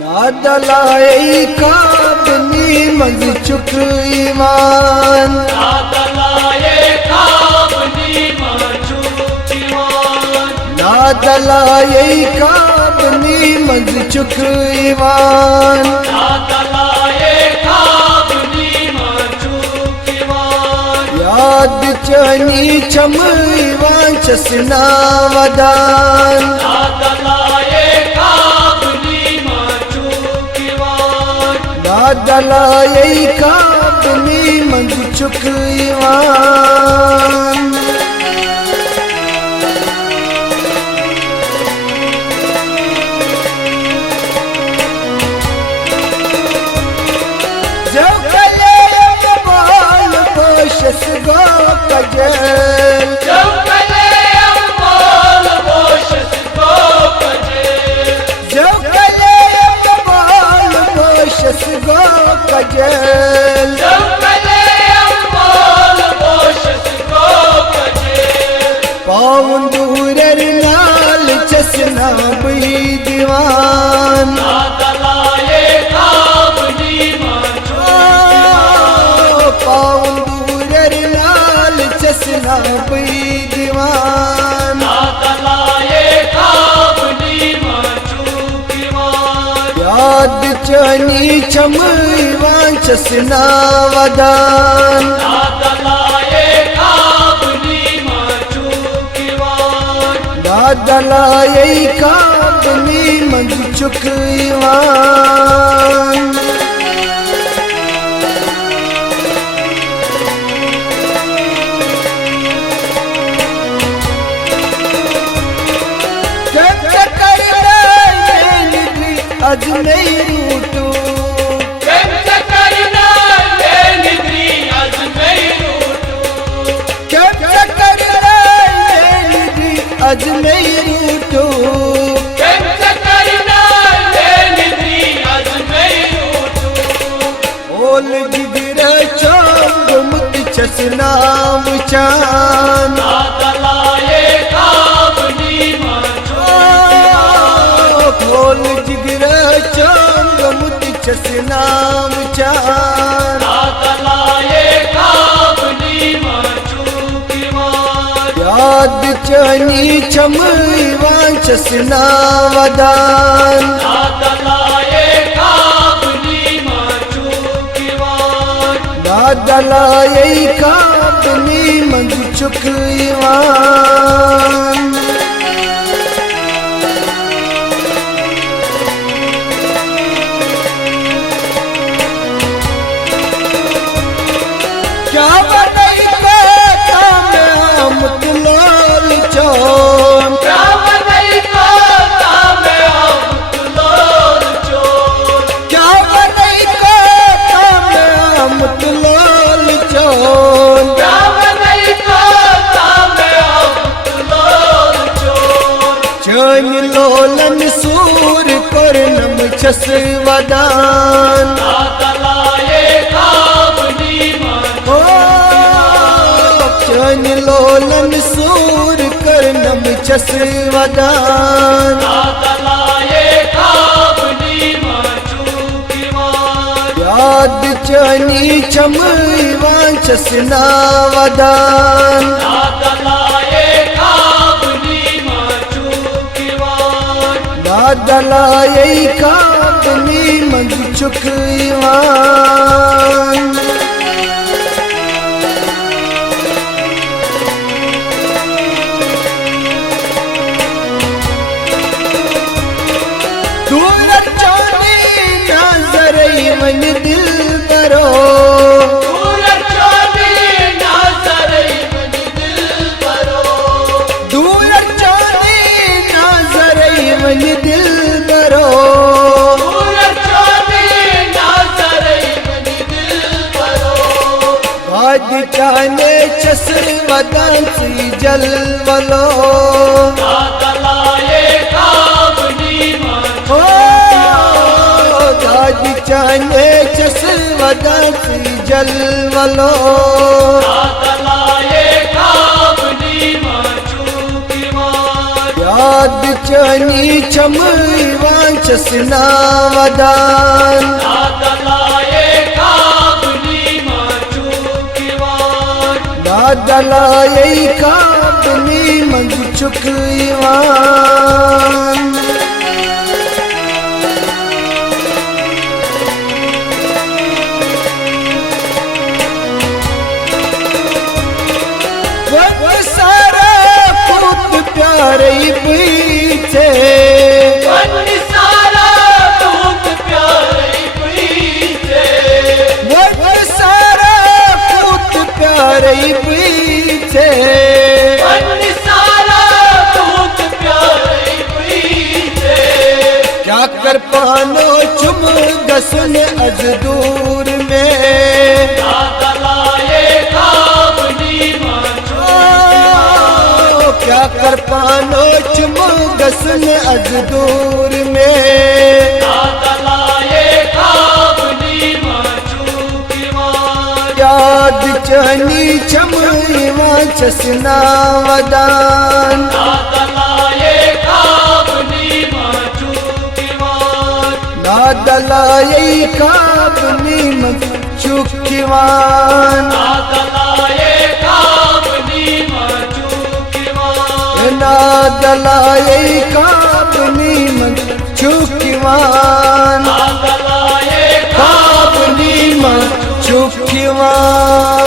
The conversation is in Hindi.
नादलाई काबनी मज चुक ईमान नादलाई काबनी मज चुक ईमान याद चनी चम ईमान चसना वदान नादलाई काबनी मज चुक ईमान गो कजल गो कजल पाउंदूर नाल चसना बही दीवान पाउंदूर नाल चसना बही दीवान याद चनी चम ईवान चसना वदान नादलाई काबनी मज चुक ईवान अज नहीं रूठू अज नहीं रूठू ओल जिगर चोंग मुत चसना चान ओल जिगर चोंग मुत चसना चान याद चनी चम ईवान चसना वदान नादलाई काबनी मज चुक ईवान क्या बताई मुतलाल चोन क्या बताई मुतलाल चोन चन लोलन सूर कर नम छस वदान चन लोलन सूर कर नम छस वदान याद चनी चम ईवान चसना वदान नादलाई काबनी मज चुक ईवान मन दिल करो दूर चोरी नाजरई मन दिल करो आज चाने चसर वदान सी जल वलो चाने चसर वदान सी जल वलो याद चनी चम ईवान चसना वदान दादलाये काबनी मंद चुकवान वो सारा खूब प्यारे पीछे प्यारे पीछे क्या कर पानो चुम गसन अज दूर में क्या कर पानो चुम गसन अज दूर में याद चनी चमवा चसना वदान नादलाये काबनी मंद चुकवान नादलाये काबनी मंद चुकवान काबनी मंद चुकवान